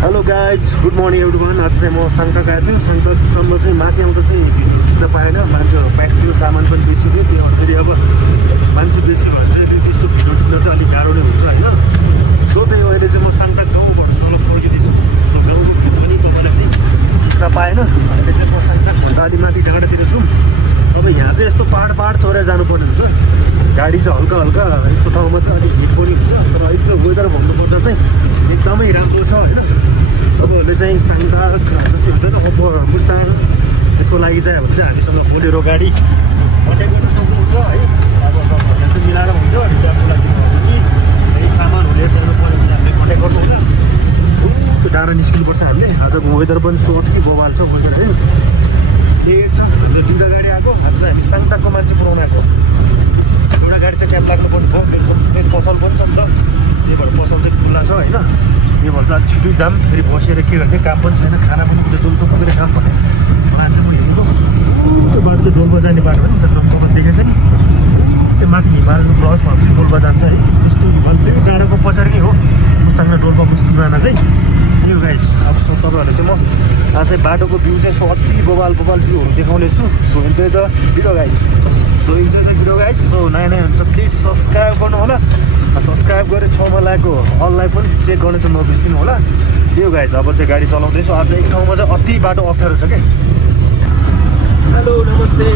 Hello guys, good morning everyone. आज चाहिँ म साङटाक आएको थिएँ। साङटाकसम्म चाहिँ माथि आउँदा चाहिँ भिडियो खिच्न पाएन, मान्छे ब्याट्रीको सामान पनि बेसी थियो। त्यो फेरि अब मान्छे बेसी भयो भने चाहिँ त्यस्तो भिडियो खिच्न चाहिँ अलिक गाह्रो नै हुन्छ होइन। सो त्यही अहिले चाहिँ म साङटाक गाउँबाट तल फर्किँदैछु। सो गाउँको भिडियो पनि तपाईँलाई चाहिँ खिच्न पाएन। अहिले चाहिँ म साङटाकभन्दा अलि माथि डाँडातिर छु। अब यहाँ चाहिँ यस्तो पाहाड चोरेर जानुपर्ने हुन्छ। गाडी चाहिँ हल्का हल्का यस्तो ठाउँमा चाहिँ अलिक हिट पनि हुन्छ। तर अहिले चाहिँ वेदर भन्नुपर्दा चाहिँ एकदमै राम्रो छ होइन। तपाईँहरूले चाहिँ साङटाक जस्तै हुन्छ नि अफर मुस्ताङ, त्यसको लागि चाहिँ अब चाहिँ हामीसँग बोलेरो गाडी कन्ट्याक्ट गर्न सक्नुहुन्छ है। अब यहाँ चाहिँ मिलाएर हुन्छ रिजर्भको लागि कि यही सामानहरू लिएर जानु पऱ्यो भने हामीले कन्ट्याक्ट गर्नु होला। त्यो डाँडा निस्किनुपर्छ हामीले। आजको वेदर पनि सोट कि बवाल छ वेदर है। ठिकै छ, हामीले दुईवटा गाडी आएको। आज चाहिँ हामी साङटाकको मान्छे पुऱ्याउन आएको। एउटा गाडी चाहिँ क्याब लाग्नु पर्ने भयो। मेरो पसल पनि छ नि त, त्यही भएर पसल चाहिँ खुल्ला छ होइन। यो भन्छ अलिक छिटो जाम, फेरि बसेर के गर्ने काम पनि छैन, खाना पनि उता जुल्तो पुगेर काम पर्ने प्लान चाहिँ म हेरेको। त्यो बाटो चाहिँ डोल्पा जाने बाटो हो नि त, डोल्पा पनि देखेको छ नि। त्यो माथि हिमाल क्रस भयो भने डोल्पा जान्छ है। त्यस्तो हिमाल त्यो डाँडाको पछाडि नै हो मुस्ताङ र डोल्पाको सिमाना चाहिँ। यो गाइस अब सो तपाईँहरूले चाहिँ म आज चाहिँ बाटोको भ्यू चाहिँ सो अति बवाल भ्यूहरू देखाउनेछु। So enjoy the video guys. So नयाँ हुन्छ प्लिज सब्सक्राइब गर्नु होला। सब्सक्राइब गरेर छेउमा लागेको अललाई पनि चेक गर्न चाहिँ नबिर्सिनु होला। त्यो गाइस अब चाहिँ गाडी चलाउँदैछु। आज एक ठाउँमा चाहिँ अति बाटो अप्ठ्यारो छ क्या। हेलो नमस्ते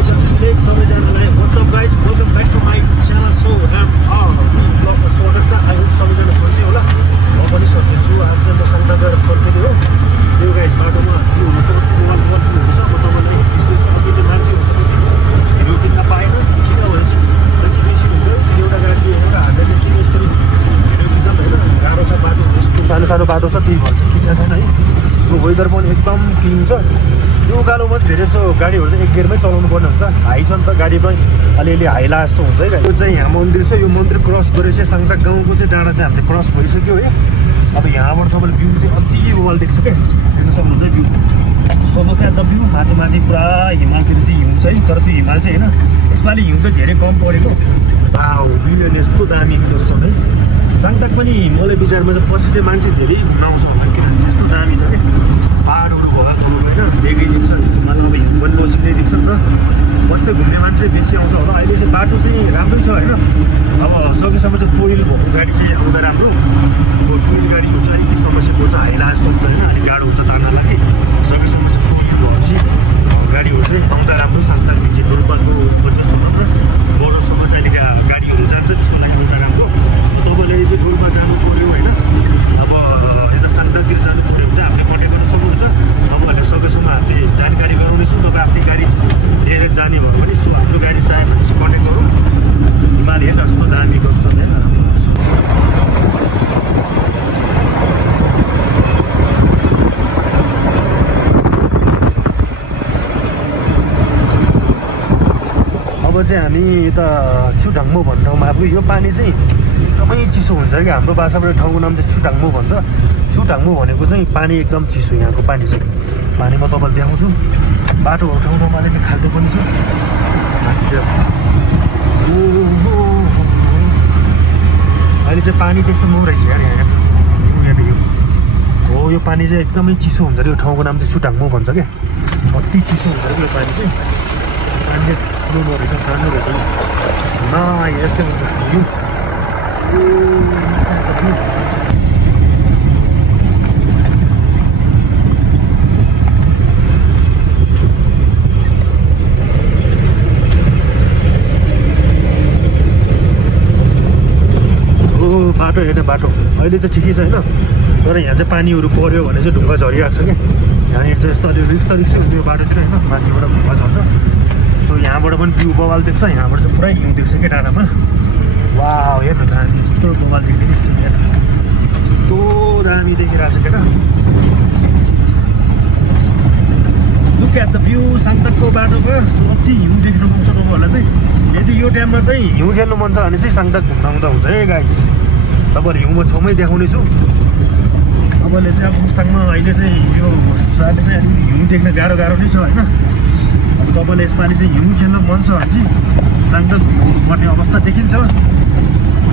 सबैजनालाई। What's up guys, welcome back to my channel. So ब्लगमा स्वागत छ। आई होप सबैजना सोच्छ होला, म पनि सोच्दैछु। आज चाहिँ म साङटाक गएर फर्किने हो। त्यो गाइस बाटोमा के हुँदैछ हुँदैछ म तपाईँलाई बुझ्दैछु। अघि चाहिँ मान्छे हुन्छ भिडियो किन्न पाएन किनभने चाहिँ मान्छे बेसी हुन्छ। एउटा गाडी एउटा हातले चाहिँ किन यस्तो भिडियो खिच्दा होइन, गाह्रो छ बाटो। यस्तो सानो बाटो छ, त्यही भएर चाहिँ खिचेको छैन है। सो वेदर पनि एकदम क्लिन छ। यो उकालोमा चाहिँ धेरै जस्तो गाडीहरू चाहिँ एक गियरमै चलाउनु पर्ने हुन्छ। हाई छ नि त गाडी पनि, अलिअलि हाइला जस्तो हुन्छ है। यो चाहिँ यहाँ मन्दिर छ। यो मन्दिर क्रस गरेर चाहिँ साङटाक गाउँको चाहिँ डाँडा चाहिँ हामीले क्रस भइसक्यो है। अब यहाँबाट तपाईँले भ्यू चाहिँ अति बवाल देख्छ क्या, देख्न सक्नुहुन्छ भ्यू। सब क्या त भ्यू माथि पुरा हिमालतिर चाहिँ हिउँ छ है। तर त्यो हिमाल चाहिँ होइन, यसपालि हिउँ चाहिँ धेरै कम परेको। भ्यू यस्तो दामी देख्छ है। साङटाक पनि मलाई विचारमा चाहिँ पछि चाहिँ मान्छे धेरै घुम्न आउँछ होला, किनभने यस्तो दामी छ क्या। पाहाडहरू भएकोहरू होइन, बेग्लै देख्छ। मतलब अब हिउँ पनि नजिकै देख्छ नि त, बस्दै घुम्ने मान्छे बेसी आउँछ होला। अहिले चाहिँ बाटो चाहिँ राम्रै छ होइन। अब सकेसम्म चाहिँ 4 व्हिल भएको गाडी चाहिँ आउँदा राम्रो। अब 2 व्हिल गाडीको चाहिँ अलिकति समस्या पर्छ, हाइला जस्तो हुन्छ होइन, अलिक गाह्रो हुन्छ तान्नलाई। सकेसम्म चाहिँ 4 व्हिल भएपछि गाडीहरू चाहिँ आउँदा राम्रो। साङटाकदेखि डोल्पाको जसम्म बोर्डरसम्म चाहिँ अलिक गाडीहरू जान्छ, त्यसको लागि आउँदा राम्रो। तपाईँले चाहिँ डोल्पा जानु पऱ्यो होइन, अब यता साङटाकतिर जानु पऱ्यो भने चाहिँ हामीले कन्ट्याक्ट गर्न सक्नुहुन्छ। तपाईँहरूले सकेसम्म हामीले जानकारी गराउनेछौँ। तपाईँ आफ्नै गाडी लिएर जाने भयो भने सो हाम्रो गाडी चाहियो भने चाहिँ कन्ट्याक्ट गरौँ। हिमाल हेर्न कस्तो दामी गर्छ होइन। अब चाहिँ हामी यता छुडाङ्मो भन्ने ठाउँमा आएको। यो पानी चाहिँ एकदमै चिसो हुन्छ कि, हाम्रो भाषाबाट ठाउँको नाम चाहिँ छुडाङ्मो भन्छ। छुडाङ्मो भनेको चाहिँ पानी एकदम चिसो। यहाँको पानी चाहिँ पानी म तपाईँलाई देखाउँछु। बाटोहरू ठाउँमा अलिकति खाल्टो पनि छ। अहिले चाहिँ पानी त्यस्तो नरहेछ यार। यहाँ हो यो पानी चाहिँ एकदमै चिसो हुन्छ अरे। यो ठाउँको नाम चाहिँ छुटाङ्मो भन्छ क्या। अति चिसो हुन्छ अरे यो पानी चाहिँ। पानी चाहिँ ठुलो नरहेछ, सानो रहेछ न, यस्तै हुन्छ यो। बाटो हेर्ने बाटो अहिले चाहिँ ठिकै छैन, तर यहाँ चाहिँ पानीहरू पऱ्यो भने चाहिँ ढुङ्गा झरिरहेको छ क्या। यहाँनिर चाहिँ यस्तो अलिक रिक्स हुन्छ यो बाटोतिर होइन, माथिबाट ढुङ्गा झर्छ। सो यहाँबाट पनि भ्यू बवाल देख्छ। यहाँबाट चाहिँ पुरै हिउँ देख्छ क्या डाँडामा। वाह हेर्नु दामी, यस्तो बवाल देखिरहेको छ यहाँ, यस्तो दामी देखिरहेको छ केटा। लुक एट द भ्यू साङटाकको बाटोको। सो अति हिउँ देख्नु पाउँछ तपाईँहरूलाई चाहिँ। यदि यो टाइममा चाहिँ हिउँ खेल्नु मन छ भने चाहिँ साङटाक घुम्न आउँदा हुन्छ है गाइस। तपाईँहरू हिउँमा छेउमै देखाउने छु। तपाईँले चाहिँ अब मुस्ताङमा अहिले चाहिँ यो साले चाहिँ अलिकति हिउँ देख्न गाह्रो नै छ होइन। अब तपाईँले यसपालि चाहिँ हिउँ खेल्न मन छ भने चाहिँ साङटाक भन्ने अवस्था देखिन्छ।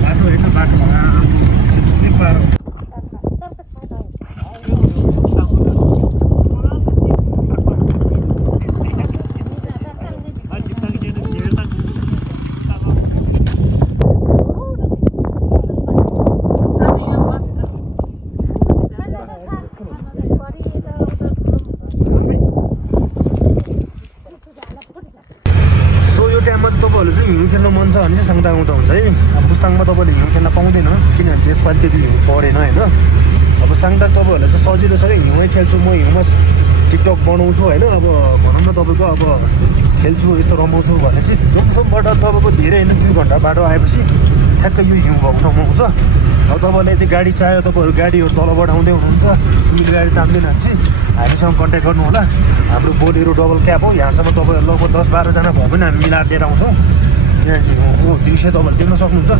बाटो हेर्नु, बाटो पारो खेल्नु मन छ भने चाहिँ साङताङ आउँदा हुन्छ है। अब मुस्ताङमा तपाईँले हिउँ खेल्न पाउँदैन किनभने चाहिँ यसपालि त्यति हिउँ परेन होइन। अब साङताङ तपाईँहरूलाई चाहिँ सजिलो छ कि हिउँमै खेल्छु म, हिउँमा टिकटक बनाउँछु होइन। अब भनौँ न तपाईँको अब खेल्छु यस्तो रमाउँछु भने चाहिँ जोमसोमबाट तपाईँको धेरै होइन 2 घन्टा बाटो आएपछि ठ्याक्क यो हिउँ भएको ठाउँमा आउँछ। अब तपाईँलाई यदि गाडी चाहियो तपाईँहरू गाडीहरू तलबाट आउँदै हुनुहुन्छ, ठुलो गाडी तान्दै नाच्छ हामीसँग कन्ट्याक्ट गर्नु होला। हाम्रो बोलेरो डबल क्याब हो, यहाँसम्म तपाईँहरू लगभग 10-12 जना भयो भने हामी मिलाएर लिएर आउँछौँ। यहाँ चाहिँ हिउँको दृश्य तपाईँहरूले देख्न सक्नुहुन्छ।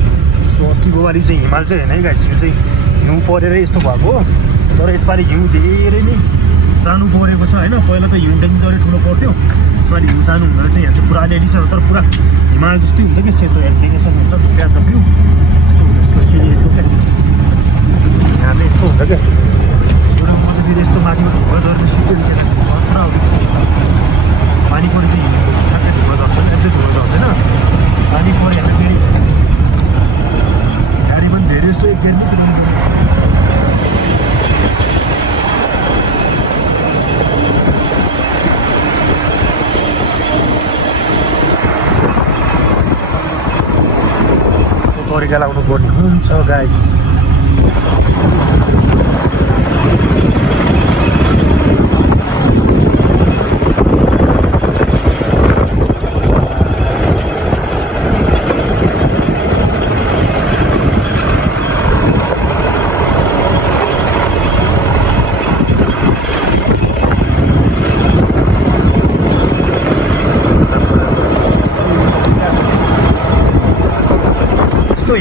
सो अतिको बारी चाहिँ हिमाल चाहिँ होइन है गाइस, यो चाहिँ हिउँ परेरै यस्तो भएको हो। तर यसपालि हिउँ धेरै नै सानो परेको छ होइन। पहिला त हिउँ डेन्जरै ठुलो पर्थ्यो, यसपालि हिउँ सानो हुँदा चाहिँ यहाँ चाहिँ पुरा अलिअलि छ, तर पुरा हिमाल जस्तै हुन्छ कि सेतो एलिगेसन हुन्छ त्यहाँ त भ्यू यस्तो हुन्छ, यस्तो सिँढीको क्या यहाँ चाहिँ यस्तो हुन्छ क्या। एउटा म चाहिँ फेरि यस्तो माथि ढुङ्गा झर्ने सिधै निस्केर पुरा पानी पऱ्यो चाहिँ ठ्याक्कै ढुङ्गा झर्छ नि, अझै ढुङ्गा झर्दैन। पानी पऱ्यो भने फेरि गाडी पनि धेरै जस्तो एक गेर्ने तरिका लाउनु पर्ने हुन्छ गाइस।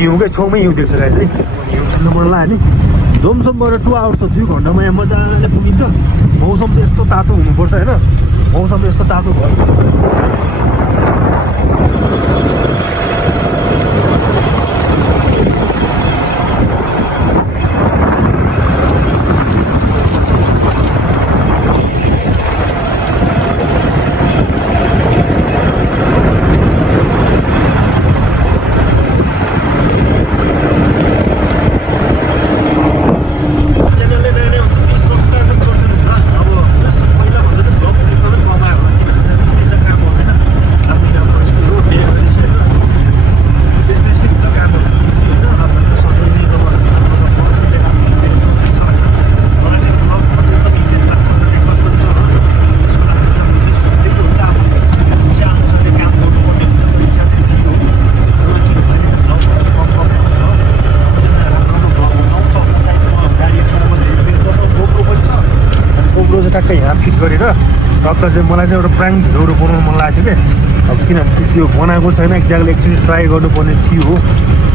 हिउँकै छेउमै हिउँ देख्छ गाइस है। हिउँ खेल्नु मन लाग्यो नि, जोमसोमबाट 2 आवर्स 2 घन्टामा यहाँ मजाले पुगिन्छ। मौसम चाहिँ यस्तो तातो हुनुपर्छ होइन, मौसम यस्तो तातो भयो। ट्याक्कै यहाँ फिट गरेर टक्क चाहिँ मलाई चाहिँ एउटा प्राङ्क भिडियोहरू बनाउनु मन लागेको थियो क्या। अब किनभने त्यो बनाएको छैन, एक्ज्याक्टली एक्चुअली ट्राई गर्नुपर्ने थियो।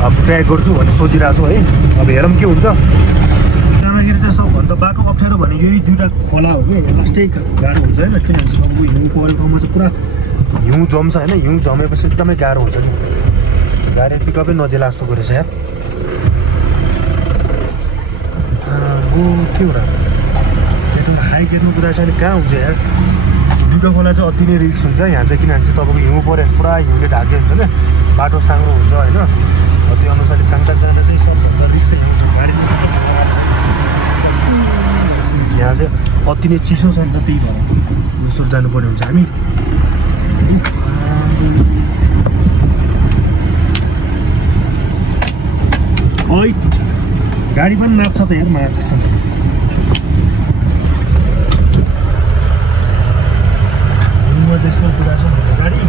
अब ट्राई गर्छु भन्ने सोचिरहेको छु है। अब हेरौँ के हुन्छ। जाँदाखेरि चाहिँ सबभन्दा बाटो अप्ठ्यारो भने यही 2टा खोला हो कि लास्टै गाह्रो हुन्छ होइन। किनभने अब हिउँ परेको ठाउँमा चाहिँ पुरा हिउँ जम्छ होइन, हिउँ जमेपछि एकदमै गाह्रो हुन्छ नि। गाडी पिकअपै नदिला जस्तो गरेछ यार। के हो र हाइक हेर्नु कुरा चाहिँ कहाँ हुन्छ यार। 2टा खोला चाहिँ अति नै रिस्क हुन्छ यहाँ चाहिँ, किनभने चाहिँ तपाईँको हिउँ पऱ्यो पुरा हिउँले ढाके हुन्छ क्या, बाटो साङ्गो हुन्छ होइन। त्यो अनुसारले साङताङ जाँदा चाहिँ सबभन्दा रिस्क चाहिँ हुन्छ। गाडी यहाँ चाहिँ अति नै चिसो छ नि त, त्यही भएर यसो जानुपर्ने हुन्छ हामी। गाडी पनि नाच्छ त यार महाराष्ट्र। यसो कुरा छ गाडी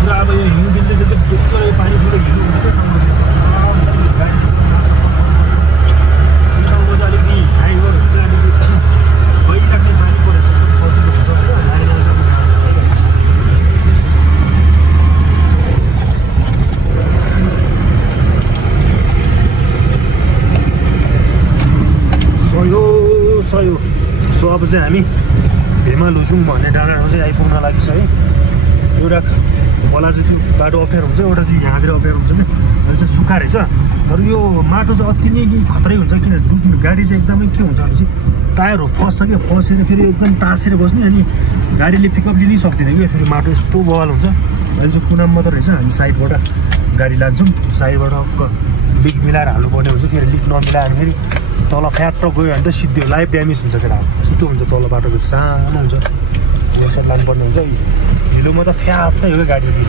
पुरा अब यो हिउँ बिल्दै चाहिँ पानी ठुलो हिउँ हुन्छ क्या गाडी ठाउँको चाहिँ अलिकति हाइवर हुन्छ, अलिकति गइराख्ने पानी परेको छ सजिलो हुन्छ होइन। गाडी सयो सो अब चाहिँ हामी भेमालुजुङ भन्ने डाँडामा चाहिँ आइपुग्न लागि छ है। एउटा खोला चाहिँ त्यो बाटो अप्ठ्यारो हुन्छ, एउटा चाहिँ यहाँतिर अप्ठ्यारो हुन्छ नि, यो चाहिँ सुक्खा रहेछ। तर यो माटो चाहिँ अति नै खतरै हुन्छ, किन गाडी चाहिँ एकदमै के हुन्छ भनेपछि टायरहरू फस्छ क्या, फसेर फेरि एकदम टाँसेर बस्ने, अनि गाडीले पिकअप लिनै सक्दैन कि फेरि माटो यस्तो बवाल हुन्छ। अहिले चाहिँ कुनाम मात्र रहेछ, हामी साइडबाट गाडी लान्छौँ, साइडबाट लिक मिलाएर हाल्नुपर्ने हुन्छ। फेरि लिक नमिलाएर फेरि तल फ्याक्टर गयो भने त सिधै लाइफ ड्यामेज हुन्छ क्या। यस्तो हुन्छ तल बाटो सानो हुन्छ, यसरी लानुपर्ने हुन्छ। हिलोमा त फ्याप नै हो गाडी चाहिँ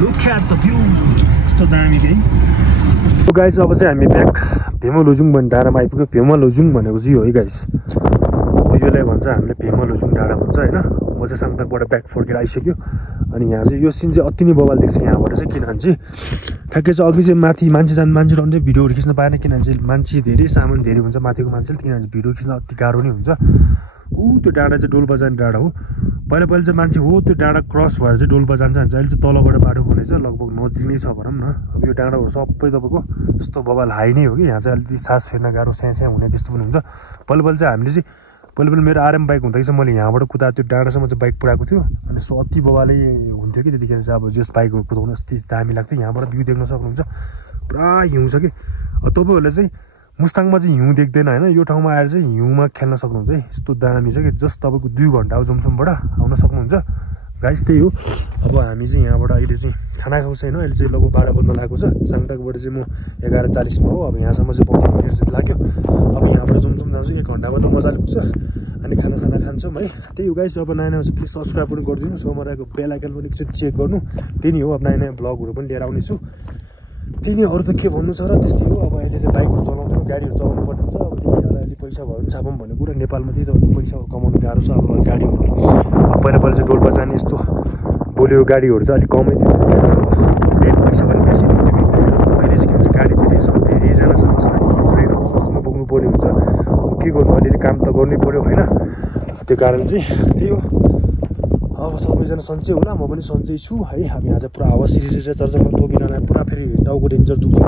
लुक एट द भ्यू कस्तो दामी के गाइस अब चाहिँ हामी ब्याक भेमलोजुङ भन्ने डाँडामा आइपुग्यो भेमलोजुङ भनेको चाहिँ हो है गाइस यसलाई भन्छ हामीले भेमलोजुङ डाँडा भन्छ हैन म चाहिँ साङताकबाट ब्याक फर्केर आइसक्यो अनि यहाँ चाहिँ यो सिन चाहिँ अति नै बवाल देख्छ यहाँबाट चाहिँ किनभने चाहिँ ठ्याक्कै चाहिँ अघि चाहिँ माथि मान्छेहरू चाहिँ भिडियोहरू खिच्न पाएन किनभने चाहिँ मान्छे धेरै सामान धेरै हुन्छ माथिको मान्छेले किनभने भिडियो खिच्न अति गाह्रो नै हुन्छ त्यो डाँडा चाहिँ डोल्पा जाने डाँडा हो पहिला चाहिँ मान्छे हो त्यो डाँडा क्रस भएर चाहिँ डोल्पा जान्छ अहिले चाहिँ तलबाट बाटो खोलेछ लगभग नजिक नै छ भनौँ न अब यो डाँडाहरू सबै तपाईँको यस्तो बवाल हाई नै हो कि यहाँ चाहिँ अलिकति सास फेर्न गाह्रो स्याहाँ हुने त्यस्तो पनि हुन्छ पहिला चाहिँ हामीले चाहिँ पहिला मेरो आरएम बाइक हुँदाखेरि चाहिँ मैले यहाँबाट कुदा त्यो डाँडासम्म चाहिँ बाइक पुऱ्याएको थियो अनि अति बवालै हुन्थ्यो कि त्यतिखेर चाहिँ अब जस बाइकहरू कुदाउनु यति दामी लाग्थ्यो यहाँबाट भ्यू देख्न सक्नुहुन्छ पुरा हिउँ छ कि तपाईँहरूले चाहिँ मुस्ताङमा चाहिँ हिउँ देख्दैन होइन यो ठाउँमा आएर चाहिँ हिउँमा खेल्न सक्नुहुन्छ है यस्तो दामी छ कि जस्ट तपाईँको 2 घन्टा हो जुमसुमबाट आउन सक्नुहुन्छ गाइस त्यही हो अब हामी चाहिँ यहाँबाट अहिले चाहिँ खाना खाउँछ होइन अहिले चाहिँ लगभग 12 बज्न लागेको छ साङताकबाट चाहिँ म 11:40 हो अब यहाँसम्म चाहिँ 45 मिनट जति लाग्यो अब यहाँबाट जुमसुम जान्छु 1 घन्टामा त मजाले पुग्छ अनि खानासाना खान्छौँ है त्यही हो गाइस अब नयाँ नयाँ चाहिँ प्लिज सब्सक्राइब पनि गरिदिनु छेउमा रहेको बेल आइकन पनि एकचोटि चेक गर्नु त्यही नै हो अब नयाँ नयाँ भ्लगहरू पनि लिएर आउनेछु त्यही नै अरू त के भन्नु छ र त्यस्तै हो अब अहिले चाहिँ बाइकहरू चलाउँदैन गाडीहरू चलाउनु पर्ने हुन्छ अब त्यही अलि पैसा भयो भने छापौँ भन्ने कुरा नेपालमा त्यही त पैसाहरू कमाउनु गाह्रो छ अब गाडीहरू अब पहिला चाहिँ डोल्पा जाने यस्तो बोलेरो गाडीहरू चाहिँ अलिक कमै थियो रेट पैसा पनि बेसी दिन्थ्यो कि अहिले चाहिँ के भन्छ गाडी धेरैजनासँग छ अनि रेट सस्तोमा बोक्नु पर्ने हुन्छ अब के गर्नु अलिअलि काम त गर्नै पऱ्यो होइन त्यो कारण चाहिँ त्यही हो अब सबैजना सन्चै होला म पनि सन्चै छु है हामी आज पुरा हावा सिरिस चर्चामा टोकिनलाई पुरा फेरि टाउको डेन्जर दुख्छ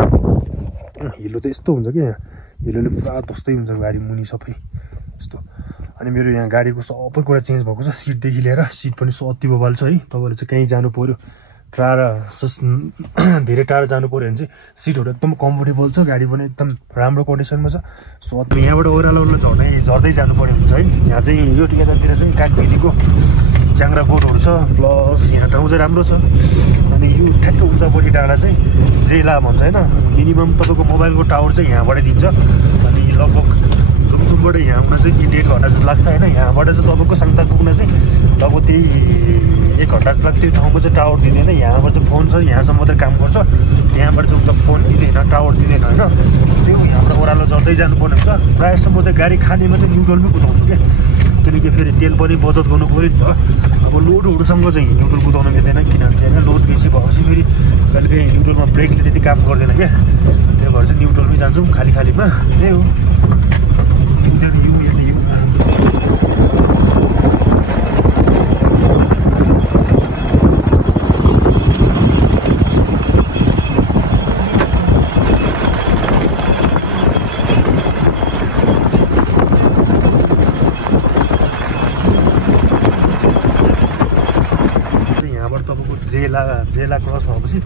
हिलो त यस्तो हुन्छ कि यहाँ हिलोले पुरा धस्दै हुन्छ गाडी मुनि सबै यस्तो अनि मेरो यहाँ गाडीको सबै कुरा चेन्ज भएको छ सिटदेखि लिएर सिट पनि अति बवाल छ है तपाईँहरूले चाहिँ कहीँ जानु पऱ्यो टाढा धेरै टाढा जानु पऱ्यो भने चाहिँ सिटहरू एकदम कम्फोर्टेबल छ गाडी पनि एकदम राम्रो कन्डिसनमा छ सो यहाँबाट ओह्रालो झर्दै जानु पर्ने हुन्छ है यहाँ चाहिँ यो टिकातिर चाहिँ काठभिटीको च्याङ्ग्रा गोठहरू छ प्लस यहाँ ठाउँ चाहिँ राम्रो छ अनि यो ठ्याक्क उतापट्टि डाँडा चाहिँ जेला भन्छ होइन मिनिमम तपाईँको मोबाइलको टावर चाहिँ यहाँबाट दिन्छ अनि लगभग जुमसुमबाट यहाँ आउन चाहिँ 1.5 घन्टा जस्तो लाग्छ होइन यहाँबाट चाहिँ तपाईँको साङताक पुग्न चाहिँ लगभग त्यही 1 घन्टा जस्तो लाग्छ त्यो ठाउँको चाहिँ टावर दिँदैन यहाँबाट चाहिँ फोन छ यहाँसम्म मात्रै काम गर्छ यहाँबाट चाहिँ उता फोन दिँदैन टावर दिँदैन होइन त्यो यहाँबाट ओह्रालो झर्दै जानुपर्ने हुन्छ प्रायः जस्तो म चाहिँ गाडी खालीमा चाहिँ न्युट्रलमै कुदाउँछु क्या किनकि फेरि तेल पनि बचत गर्नु पऱ्यो नि त अब लोडहरूसँग चाहिँ न्युट्रल कुदाउनु मिल्दैन किनभने चाहिँ होइन लोड बेसी भएपछि फेरि कहिलेकाहीँ न्युट्रलमा ब्रेकले त्यति काम गर्दैन क्या त्यही भएर चाहिँ न्युट्रलमै जान्छौँ खालीमा त्यही हो जेला क्रस भएपछि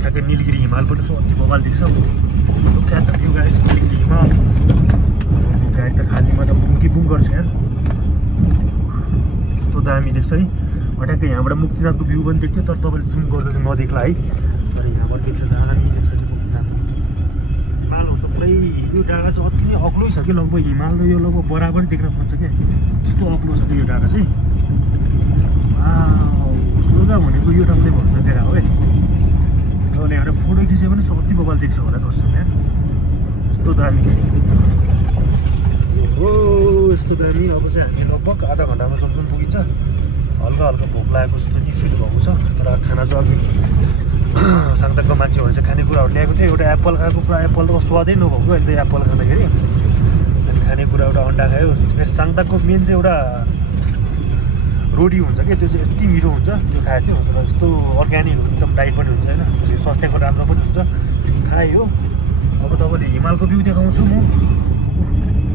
ठ्याक्कै निलगिरी हिमाल पनि अति बवाल देख्छ ठ्याक्क त्यो गाडी निलगिरी हिमाल गाडी त खालीमा त बुङ गर्छ यहाँ यस्तो दामी देख्छ है ठ्याक्कै यहाँबाट मुक्तिनाथको भ्यू पनि देख्थ्यो तर तपाईँले जुम गर्दा चाहिँ नदेख्ला है तर यहाँबाट देख्छ दामी देख्छ कि मुक्तिनाथ हिमालहरू त पुरै यो डाँडा चाहिँ अति नै अग्लै छ कि लगभग हिमाल र यो लगभग बराबरै देख्न पाउँछ क्या यस्तो अग्लो छ कि यो डाँडा चाहिँ स्वर्ग भनेको यो ठाउँले भन्छ तेरा हो है तपाईँले एउटा फोटो खिच्यो भने अति बवाल देख्छ होला दर्शक यहाँ यस्तो दामी हो यस्तो दामी अब चाहिँ हामी लगभग आधा घन्टामा जमसम पुगिन्छ हल्का हल्का भोक लागेको जस्तो नि फिल भएको छ तर खाना चाहिँ अलिक साङताकको मान्छेहरू चाहिँ खानेकुराहरू ल्याएको थियो एउटा एप्पल खाएको पुरा एप्पल त स्वादै नभएको अहिले त एप्पल खाँदाखेरि अनि खानेकुरा एउटा अन्डा खायो फेरि साङताकको मेन चाहिँ एउटा रोटी हुन्छ क्या त्यो चाहिँ यति मिठो हुन्छ त्यो खाएको थियो तर यस्तो अर्ग्यानिक एकदम डाइट पनि हुन्छ होइन स्वास्थ्यको राम्रो पनि हुन्छ खायो अब तपाईँले हिमालको भ्यू देखाउँछु म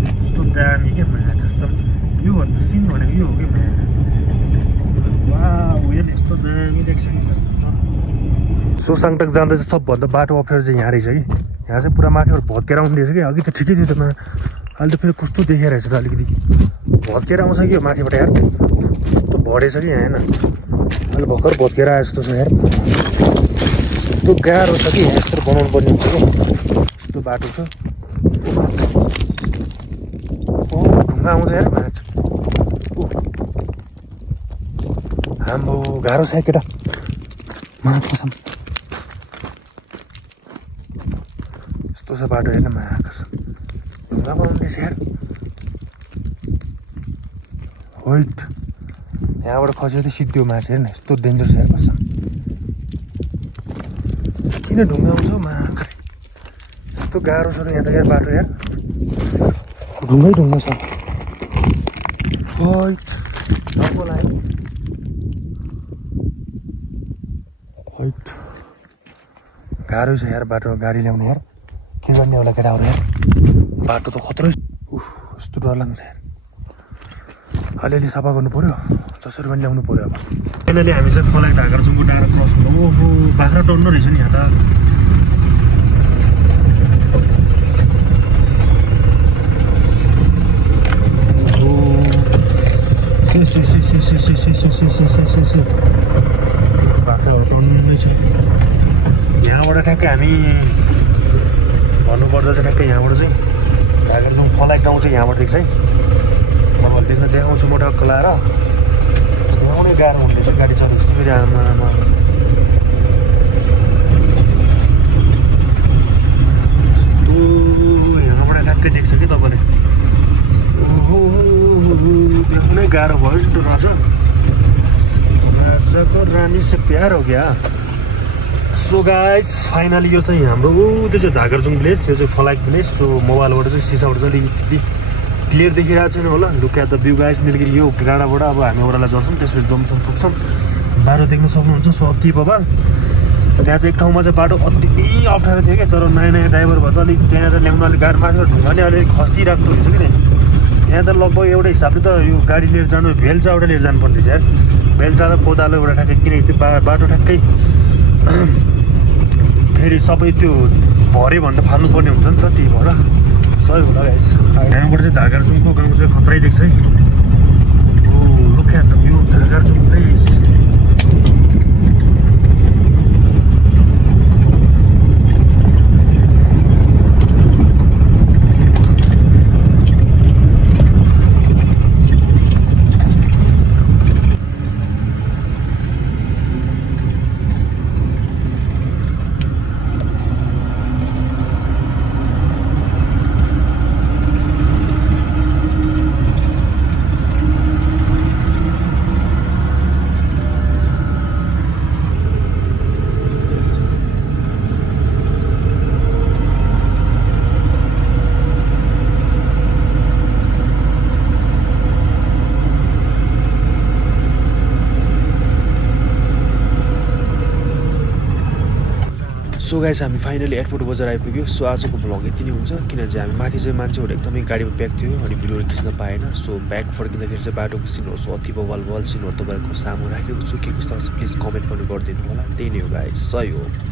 यस्तो दामी क्या कसम यो भन्दा सिन भनेको यो हो कि उयो यस्तो दामी देख्छ नि कसम सो साङताक जाँदा चाहिँ सबभन्दा बाटो अप्ठ्यारो चाहिँ यहाँ रहेछ कि यहाँ चाहिँ पुरा माथिबाट भत्केर आउँदो रहेछ कि अघि त ठिकै थियो त अहिले त फेरि कस्तो देखेर रहेछ त अलिकति भत्केर आउँछ कि यो माथिबाट यार यस्तो भरेछ कि यहाँ होइन अहिले भर्खर भत्केर आयो जस्तो छ यार यस्तो गाह्रो छ कि यस्तो बनाउनु पर्ने हुन्छ कि यस्तो बाटो छ ढुङ्गा आउँछ यार आम्बो गाह्रो छ केटा कसम यस्तो छ बाटो हेर्न कसम लगाउनेछ यार होइट यहाँबाट खस्यो त सिद्धो माछ हेर्न यस्तो डेन्जर छ यार कसम किन ढुङ्गा आउँछ यस्तो गाह्रो छ त यहाँ त यार बाटो यार ढुङ्गै ढुङ्गा छ होइट होइट गाह्रो छ यार बाटो गाडी ल्याउने यार के गर्ने होला केटाहरू यार बाटो त खत्रै यस्तो डर लाग्छ यार अलिअलि सफा गर्नु पर्यो जसरी पनि ल्याउनु पर्यो अब फाइनली हामी चाहिँ फलाइ ढाकरजुङको डाँडा क्रस गर्नु ओहो बाख्रा टर्न रहेछ नि यहाँ त बाख्राहरू टर्नै छ यहाँबाट ठ्याक्कै हामी भन्नुपर्दा चाहिँ ठ्याक्कै यहाँबाट चाहिँ ढाकरजुङ फलाइ गाउँ चाहिँ यहाँबाट देख्छ है तपाईँहरूले देख्न देखाउँछु म टक्क लाएर ल्याउनै गाह्रो हुँदैछ गाडी चल्नु यस्तो फेरि आमा यस्तो यहाँबाट ठ्याक्कै देख्छ कि तपाईँले ओहो देख्नै गाह्रो भयो नि त रहेछ राजाको रानी से प्यार हो क्या सो गाइस फाइनली यो चाहिँ हाम्रो त्यो चाहिँ ढाकरजुङ भिलेज यो चाहिँ फलाइट भिलेज सो मोबाइलबाट चाहिँ सिसाबाट चाहिँ अलिकति क्लियर देखिरहेको छैन होला look at the view guys Nilgiri यो डाँडाबाट अब हामी ओह्राला झर्छौँ त्यसपछि जम्सम पुग्छौँ बाटो देख्न सक्नुहुन्छ सो अति बबाल त्यहाँ चाहिँ एक ठाउँमा चाहिँ बाटो अति अप्ठ्यारो थियो क्या तर नयाँ नयाँ ड्राइभर भयो त अलिक त्यहाँ त ल्याउनु अलिक गाह्रो माथि ढुङ्गा नि अलिक खसिरहेको रहेछ कि त्यहाँ त लगभग एउटा हिसाबले त यो गाडी लिएर जानु भेल्चा एउटा लिएर जानु पर्दैछ यार भेल्चा र कोदालो एउटा ठ्याक्कै किनकि त्यो बाटो ठ्याक्कै फेरि सबै त्यो भरे भनेर फाल्नुपर्ने हुन्छ नि त त्यही भएर सही होला गाइस यहाँबाट चाहिँ ढाकरजुङको गाउँ चाहिँ खत्रै देख्छ है oh look at the view Dhakarjung place so guys हामी फाइनली एयरपोर्ट बजार आइपुग्यो सो आजको भ्लग यति नै हुन्छ किनभने चाहिँ हामी माथि चाहिँ मान्छेहरू एकदमै गाडीमा प्याक थियो अनि भिडियोहरू खिच्न पाएन सो ब्याक फर्किँदाखेरि चाहिँ बाटोको सिनहरू सो अति बवाल सिनहरू तपाईँहरूको सामु राखेको छु के कस्तो लाग्छ प्लिज कमेन्ट पनि गरिदिनु होला त्यही नै हो गाइस सही हो।